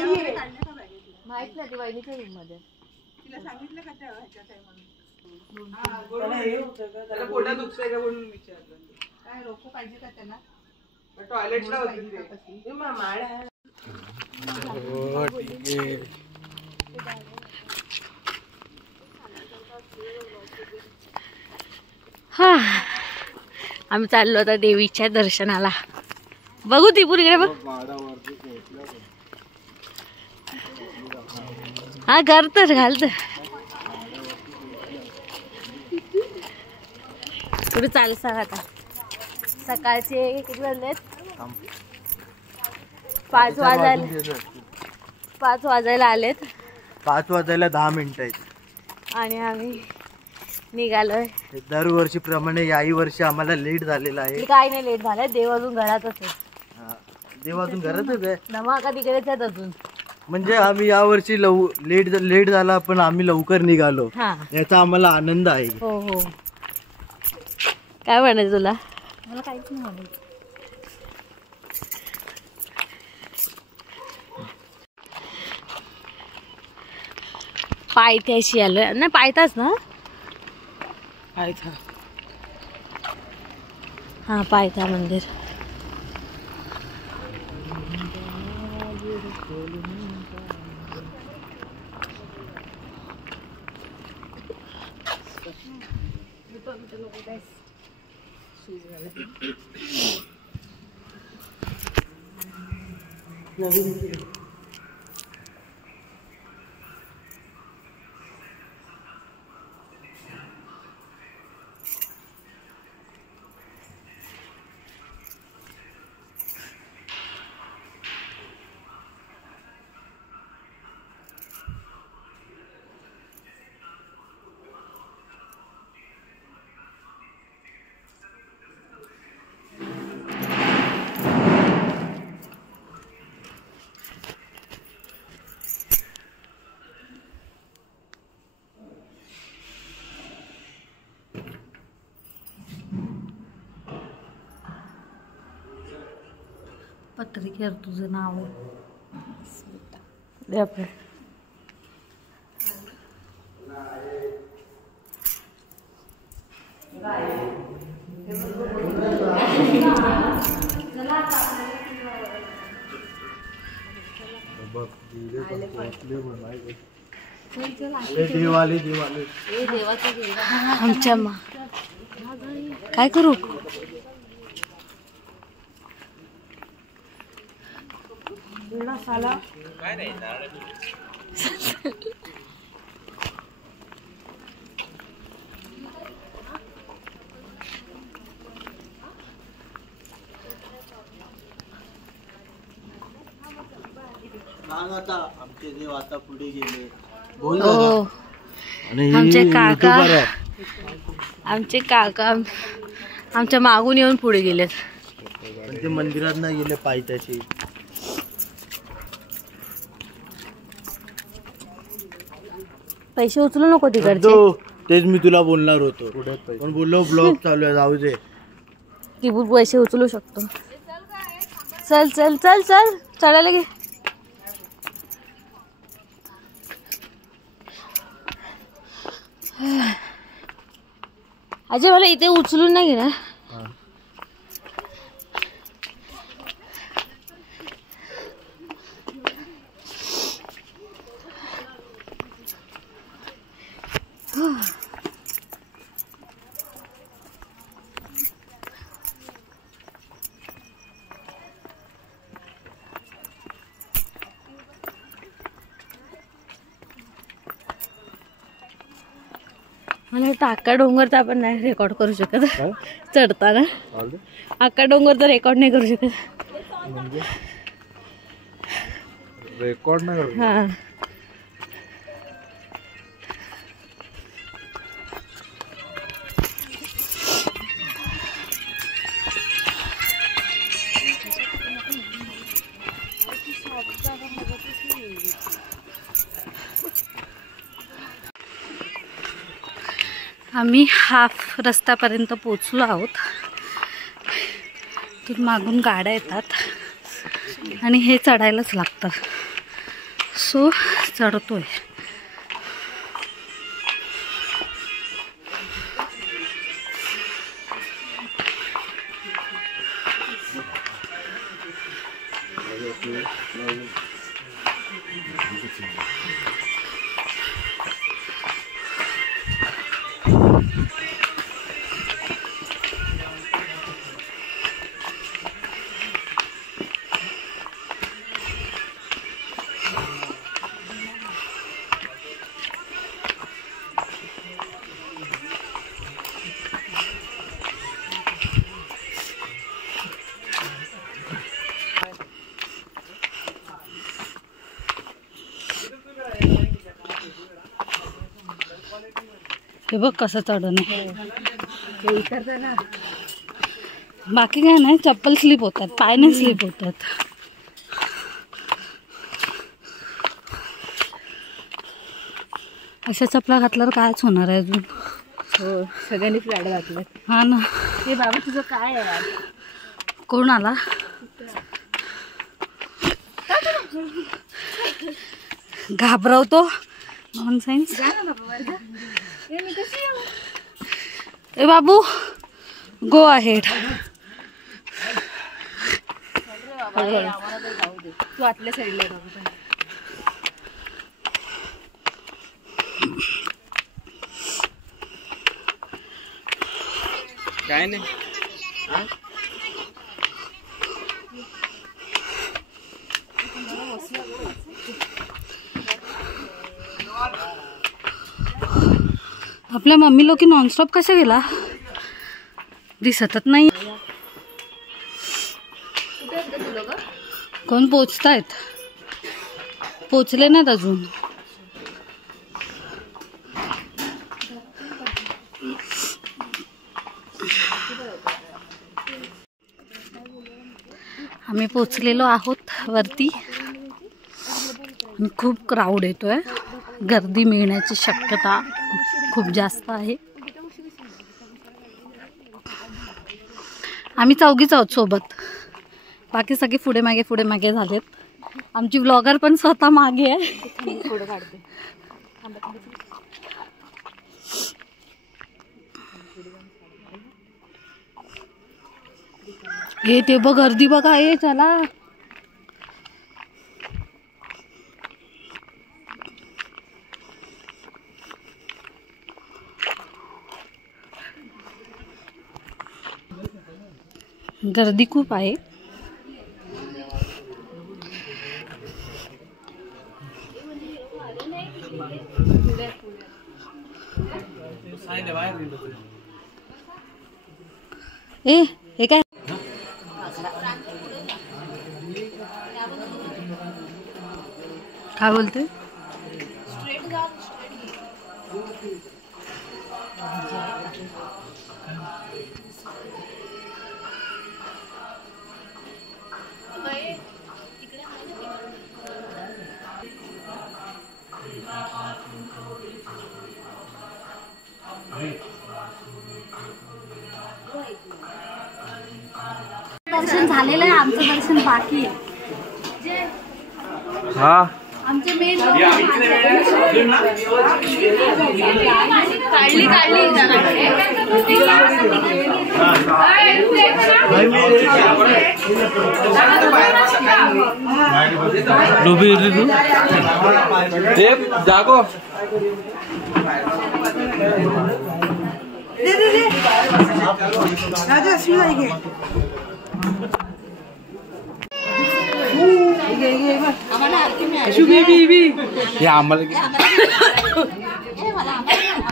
नाहीये माहित नाही, ती वहिनीच्या रूम मध्ये. तिला सांगितलं का त्या ह्याच्यात आहे म्हणून. त्याला हे होतं का, त्याला पोटात दुखतंय का म्हणून विचारलं. काय रोको पाहिजे का त्यांना? टॉयलेटला होती ते माळ आहे. हा, आम्ही चाललो होतो देवीच्या दर्शनाला. बघू ती पुरीकडे बघ. हा करतच घालत. कुठे चाल सांग आता. सकाळचे किती वाजलेत? 5 वाजायला आलेत. 5 वाजायला 10 मिनिटं आहेत आणि आम्ही निघालोय. दरवर्षी प्रमाणे याही वर्षी आम्हाला लेट झालेला आहे. काय नाही लेट झालंय, देव अजून घरातच आहे. देव अजून घरातच आहे. धमाका तिकडेच आहेत अजून. म्हणजे आम्ही यावर्षी लेट झाला पण आम्ही लवकर निघालो, याचा आम्हाला आनंद आहे. हो हो. काय म्हणायचं तुला? मला काहीच नाही म्हणायचं. पायथ्याशी आलोय ना, पायथाच ना. पायथा. हा पायथा मंदिर. पत्रिकेवर तुझं नाव आहे. आमच्या मा काय करू? आता आमचे देव आता पुढे गेले. बोल. आमचे काका आमच्या मागून येऊन पुढे गेलेत. पण ते मंदिरात नाही गेले पायथ्याशी. पैसे उचलू नको तिकडचे. तेच मी तुला बोलणार होतो, पण बोललो ब्लॉग चालू आहे, जाऊ दे. की पैसे उचलू शकतो. चल चल चल चल चढायला गे. अजय मला इथे उचलून नाही ना. मला वाटतं अक्का डोंगर तर आपण नाही रेकॉर्ड करू शकत चढताना. अक्का डोंगर तर रेकॉर्ड नाही करू शकत. रेकॉर्ड नाही करू. हा आम्ही हाफ रस्त्यापर्यंत पोचलो आहोत. तर मागून गाड्या येतात आणि हे चढायलाच लागतं. सो चढतोय. हे बघ कसं चढणं आहे. बाकी काय नाही, चप्पल स्लिप होतात, पाय नाही स्लिप होतात. अशा चपला घातल्यावर कायच होणार आहे अजून. हो, सगळ्यांनी फ्लॅट घातले. हा ना. हे बाबा तुझं काय आहे? कोण आला? घाबरवतो नॉनसेन्स. ए बाबू, गो अहेड. तू आतल्या साईडला काय नाही. आपल्या मम्मी लोक नॉनस्टॉप कशा गेला दिसतच नाही. कोण पोचतायत? पोचले नाहीत अजून. आम्ही पोचलेलो आहोत वरती. खूप क्राऊड येतोय. गर्दी मिळण्याची शक्यता खूप जास्त आहे. आम्ही चौघीच आहोत सोबत, बाकी सगळे पुढे मागे झालेत. आमची ब्लॉगर पण स्वतः मागे आहे. हे ते बघ गर्दी बघा. हे चला. गर्दी खूप आहे. ए हे काय? काय बोलते? दर्शन झालेलं आहे, आमचं दर्शन बाकी आहे. हा आमचे मेन काढली डुबी जागो.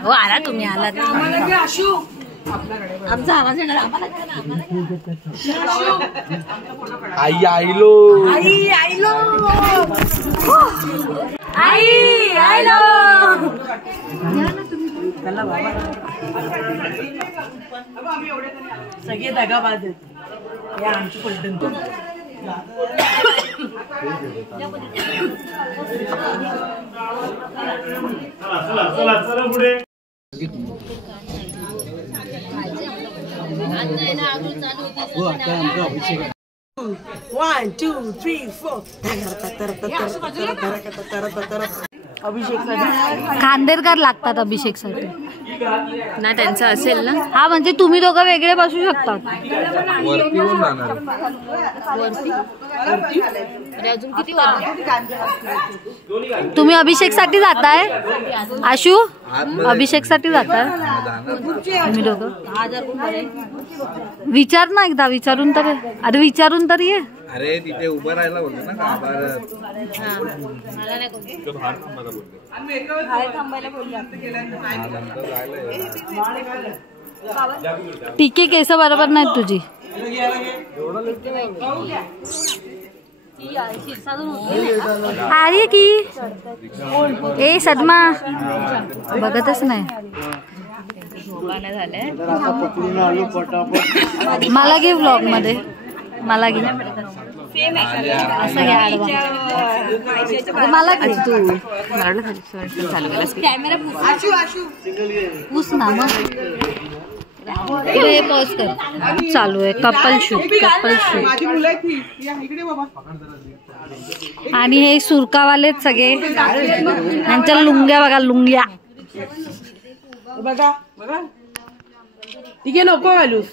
हो आला तुम्ही आला. आमचा आवाज येणार आम्हाला. आई आईलो आई आईलो आई आईलो. सगळे दगाबाज आहेत. या आमची पलटण पुढे. हो आता आमचा अभिषेक. 1 2 3 4 अभिषेक खांदेरकर लागतात अभिषेकसाठी ना, त्यांचं असेल ना. हा म्हणजे तुम्ही दोघं वेगळे बसू शकतात. अजून किती तुम्ही अभिषेकसाठी जाताय? आशू अभिषेकसाठी जाताय तुम्ही दोघं? विचार ना एकदा, विचारून तर. अरे विचारून तरी ये. अरे तिथे उभं राहायला बोलतो ना का? ठीक आहे, केस बरोबर नाहीत तुझी. अरे की ए सदमा बघतच नाही. मला घे व्लॉग मध्ये, मला घे असं घ्या. मला घे तू. कॅमेरा पुस ना मग. इकडे पॉज कर. चालू आहे कपल शूट. Couple shoot. आणि हे सुरकावालेच सगळे. यांच्या लुंग्या बघा, लुंग्या. बघा बघा. ठीक आहे, नको घालूस.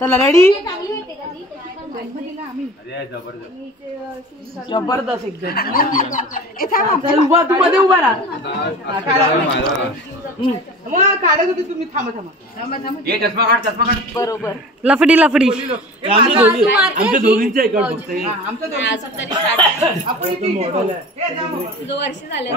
चला रेडी. जबरदस्त एकदम. उभा तू मध्ये उभा राहा. मग काढत होते तुम्ही. थांबा थांबा थांबा. बरोबर. लफडी लफडी. आमच्या दोघींच्या एका वर्ष झाले.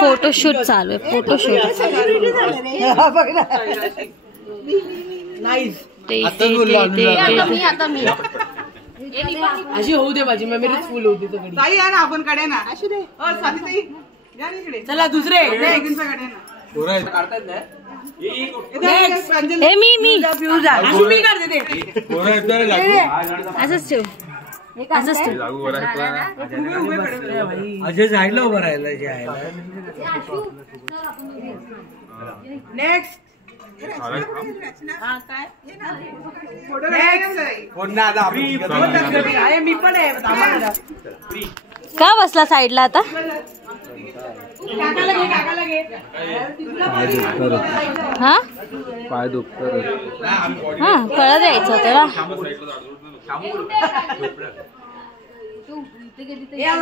फोटोशूट चालू आहे. फोटोशूट. अशी होऊ दे माझी मेमरीज फुल होती सगळी. ताई आहे ना, आपण काढे ना. असू दे. साधी ताई या इकडे. चला दुसरे मी करते ते. असंच ठेव. अजय जायला उभं राहिलं. नेक्स्ट. मी पण आहे. का बसला साईडला आता? हा पाय दुखत. हा कळत यायचं होतं ना.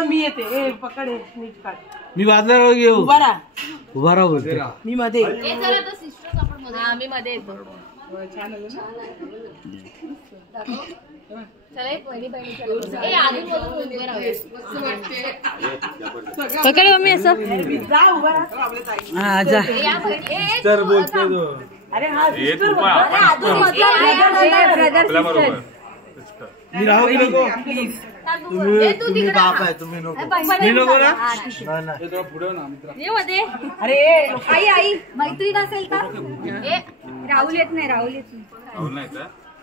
मी येते. पकड. नीट काढ. मी बाजूला घेऊ. उभा राहा. उभा राहा बोलते. मी मध्ये. मी मध्ये येतो. छान आलं ना. पकड मम्मी असं. जा उभा राहा. हा जा. तर बोलतो अरे हा मी राहू की नको? तुम्ही बाप आहे, तुम्ही नको. मी नको ना. अरे आई आई मैत्रीण असेल तर. राहुल येत नाही. राहुल येत नाही.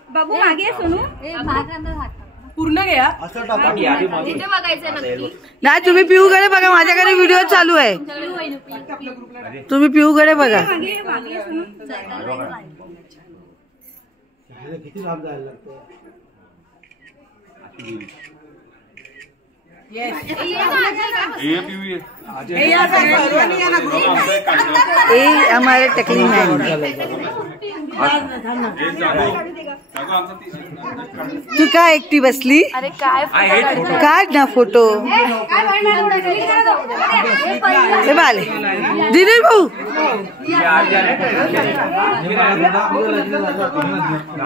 बाबू मागे सोनू. पूर्ण घ्या. असं टाका. तिथे बघायचं नक्की. नाही तुम्ही पिऊकडे बघा. माझ्याकडे व्हिडिओ चालू आहे. तुम्ही पिऊकडे बघा. किती लाभ जायला लागतं. हमारे टेक्निक तू काय एकटी बसली? अरे काय काढ ना फोटो. बाले दिनेश भाऊ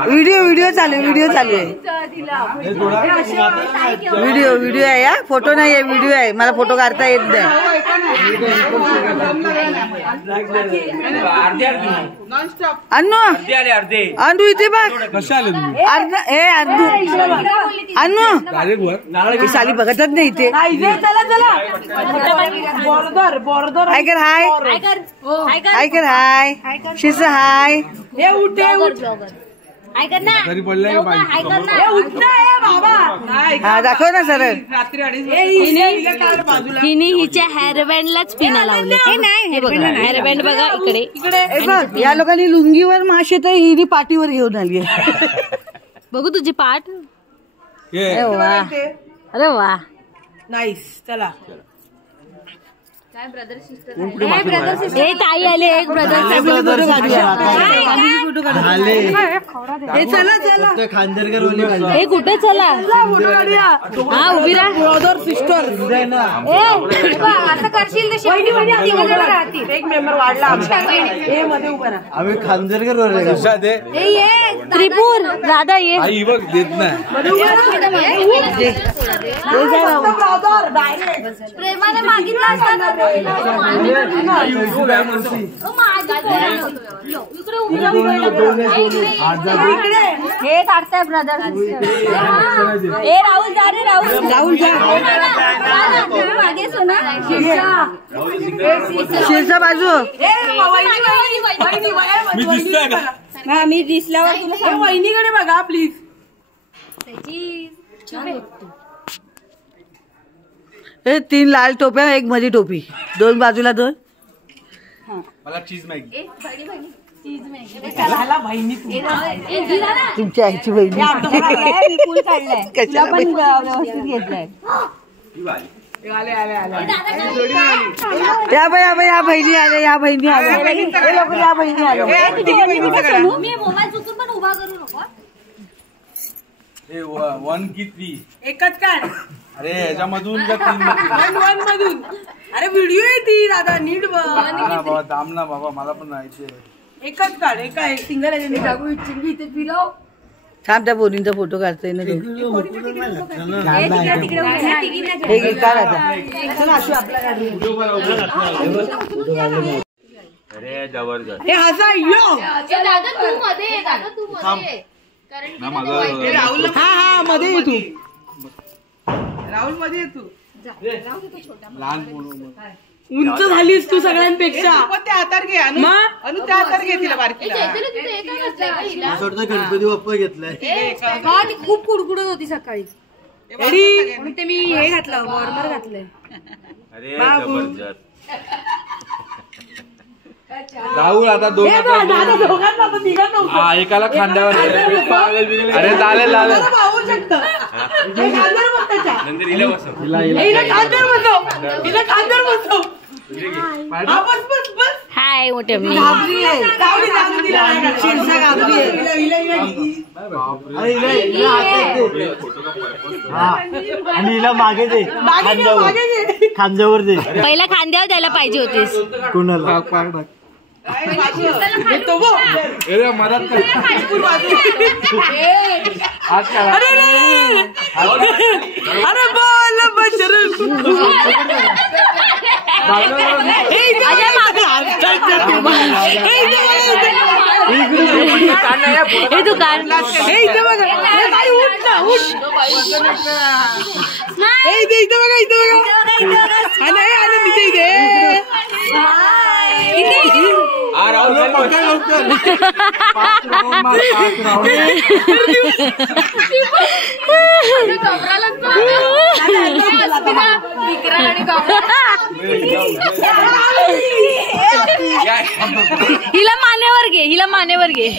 व्हिडिओ चालू आहे. व्हिडिओ आहे. या फोटो नाही आहे, व्हिडिओ आहे. मला फोटो काढता येत नाही. अन्नू इथे बघ. अन्नू साली बघतच नाही इथे. ऐकर हाय. ऐकर हाय. शिस हाय. हे उठे ऐकत ना तरी पडलंय जाऊ का? ऐकत ना हा दाखव ना सर रात्री 2:30 बाजूला हिने हिच्या हेअरबँडलाच पिना लावले हे बघा हेअरबँड बघा इकडे या लोकांनी लुंगीवर माश येत हिनी पाठीवर घेऊन आली बघू तुझी पाठ ये. अरे वा अरे वा नाईस चला हे ताई आले एक ब्रदर चला चला खांदेरकर ओले हे कुठे चला हा उभी राहा ब्रदर सिस्टर असं करशील एक मेंबर वाढला हे मध्ये उभा राहा आम्ही खांदेरकर ओले उषा दे. त्रिपुर दादा ये आई बघ देत नाही. प्रेमाने मागितला असता ना. हे काढताय ब्रदर हे राहुल जा रे राहुल मागे सोना शीर्षा बाजू मी दिसतोय का? मी दिसल्यावर तुला वहिनीकडे बघा प्लीज हे 3 लाल टोप्या एक मध्ये टोपी 2 बाजूला 2 मला चीज मॅगी. तुमच्या आईची बहिणी फुल काढलाय तुला पण व्यवस्थित घेतलाय या बहिणी आल्या या बहिणी आल्या हे लोक या बहिणी आल्या मी मोबाईल चुकून पण उभा करू नको हे 1 की 3 एकच काढ अरे ह्याच्यामधून का 3 मधून अरे व्हिडिओ आहे ती दादा नीट बघ बाबा थांब ना बाबा मला पण राहायचे. एकच काढ एका सिंगल थांब त्या बोरींचा फोटो काढतोय ना अरे जबरदस्त. हे हसा यो दादा तू मध्ये राहुल हा मध्ये ये तू राहुल मध्ये ये तू लहान मुलं. उंच झालीस तू सगळ्यांपेक्षा त्या हातार घे अनु त्या हातार घे तिला बारकीला गणपती बाप्पा घेतलाय खूप कुडकुडत होती सकाळी म्हणून ते मी हे घातलं वॉर्मर घातलंय अरे जबरदस्त. राहुल आता 2 एकाला खांद्यावर अरे चालेल हाय मोठे मी आणि हिला मागे दे खांद्यावर दे पहिला खांद्यावर द्यायला पाहिजे होतीस कुणाला अरे मदत कर. अरे बोल बशर हे दुकान इथे बघा हिला मानेवर घे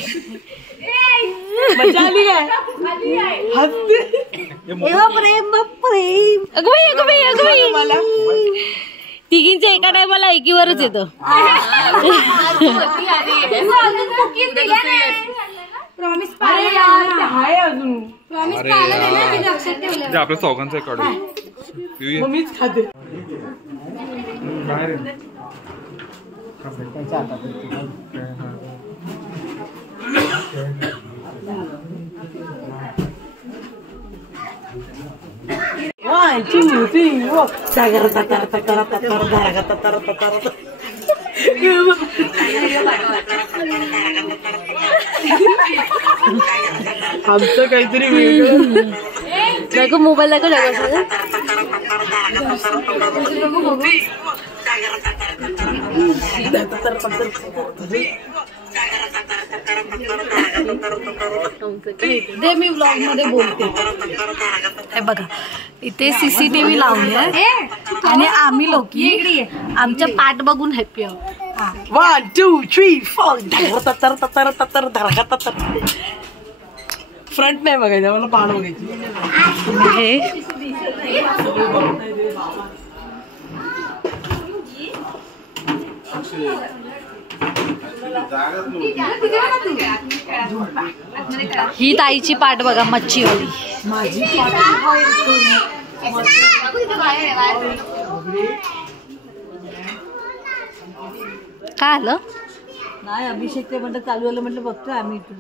मजा आली काय अगं तिघींच्या एका टायमाला एकीवरच येतो आपल्या चौघांचं काढू मीच खाते One, 2, 3, 4 आमचं काहीतरी वेगळं मोबाईल दाखव ते मी व्लॉग मध्ये बोलते. हे बघा इथे CCTV लावली आहे आणि आम्ही लोक आमच्या पाठ बघून हॅपी आहोत. 1 2 3 4 फ्रंट नाही बघायचं मला पाठ बघायची. ही ताईची पाठ बघा मच्छीवाली. माझी काय आलं नाही अभिषेक ते म्हणलं चालू आलं म्हटलं बघतोय आम्ही इथून.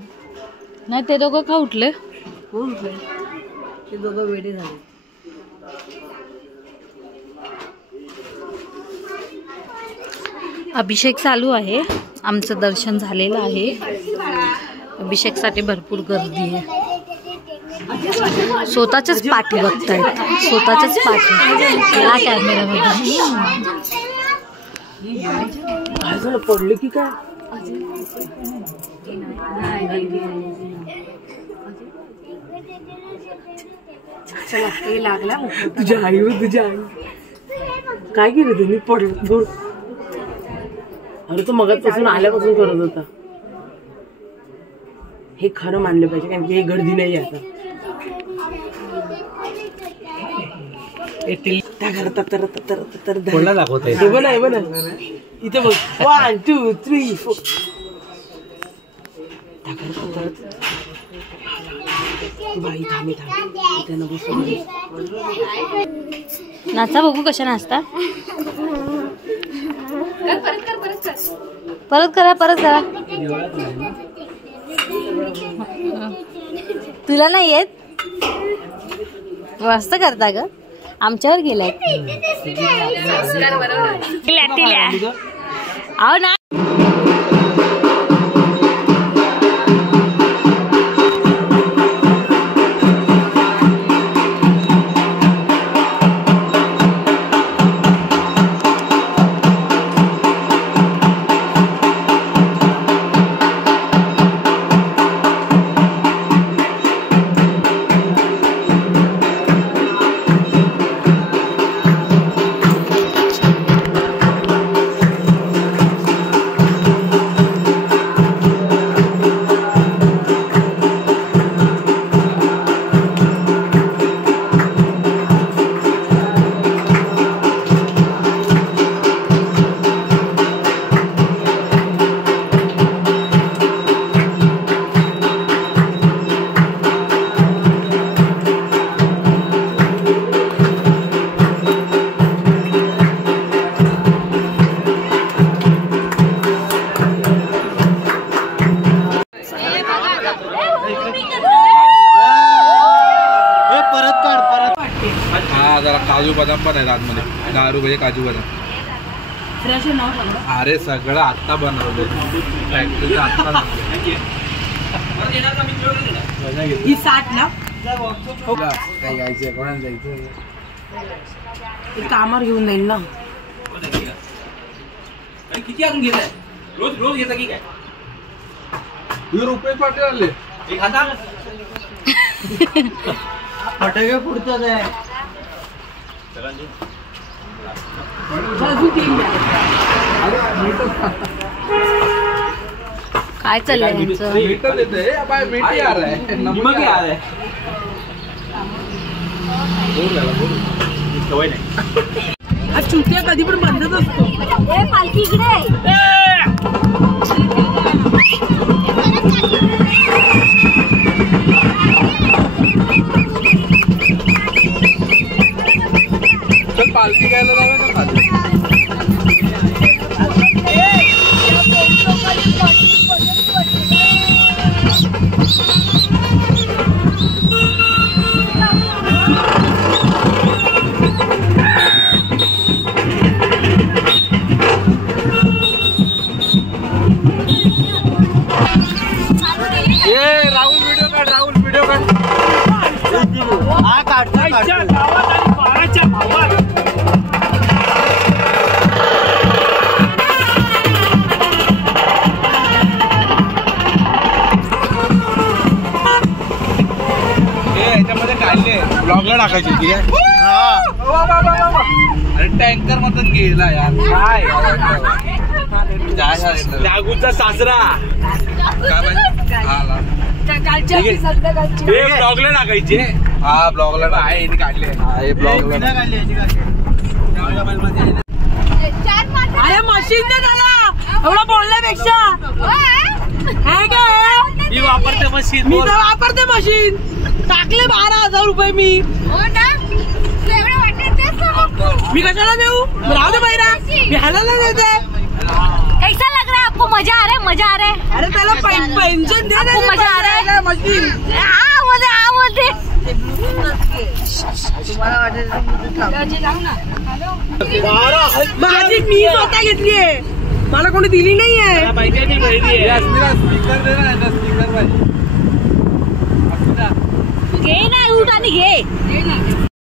नाही ते दोघं का उठले? कोण उठले? ते दोघं वेडे झाले. अभिषेक चालू आहे. आमचं दर्शन झालेलं आहे. अभिषेकसाठी भरपूर गर्दी आहे. स्वतःच्याच पाठी बघतायत. स्वतःच्याच पाठी या कॅमेऱ्यामध्ये. काय झालं पडलं की काय? चला ते लागला तुझ्या आई व तुझ्या आई काय केलं तुम्ही पडलं? अरे तो मगापासून आल्यापासून करत होता. हे खरं मानलं पाहिजे कारण की हे गर्दी नाही आता. त्या घरात दाखवत इथे बघ 1 2 3 4 बाई थांबे थांबे नाचा बघू कशा नाचता. परत करा तुला नाही येत? मस्त करता ग. आमच्यावर गेलाय अहो ना. काजू बदाम पण आहेत आतमध्ये. 10 रुपये काजू बदाम. अरे सगळं आत्ता बनवलं. ही 60 ना काय घ्यायचं कोणाला जायचं? कामावर घेऊन जाईल ना. किती आणून घेताय? रोज घेता की काय? रुपये पाटे आले. फटाके पुढचं आहे. काय चाललंय यांचं? आज चुट्या कधी पण बंदच असतो. पालखी इकडे पालखी घ्यायला जावे ना खाली. राहुल व्हिडिओ काढ. राहुल व्हिडिओ काढ. हा काढ. गावात आणि 12च्या भावात टाकायची होती अरे टँकर मधून गेला यार काय जागूचा सासरा ब्लॉगला टाकायचे. हा ब्लॉगला आहे काढले. हे ब्लॉगला अरे मशीन तर झाला एवढं बोलण्यापेक्षा मी वापरते मशीन. मी तर वापरते मशीन. टाकले 12,000 रुपये मी. मी कशाला देऊ राहू दे बैरा मी ह्याला देते. कैसा लग रहा है आपको? मजा आ रहा है? मजा आ रहा है? अरे त्याला पेन्शन दे. आपको मजा आ रहा है? मशीन बोलते माझी मी स्वतः घेतलीये. मला कोणी दिली नाहीये. स्पीकर दे ना स्पीकर घे ना उठ आणि घे.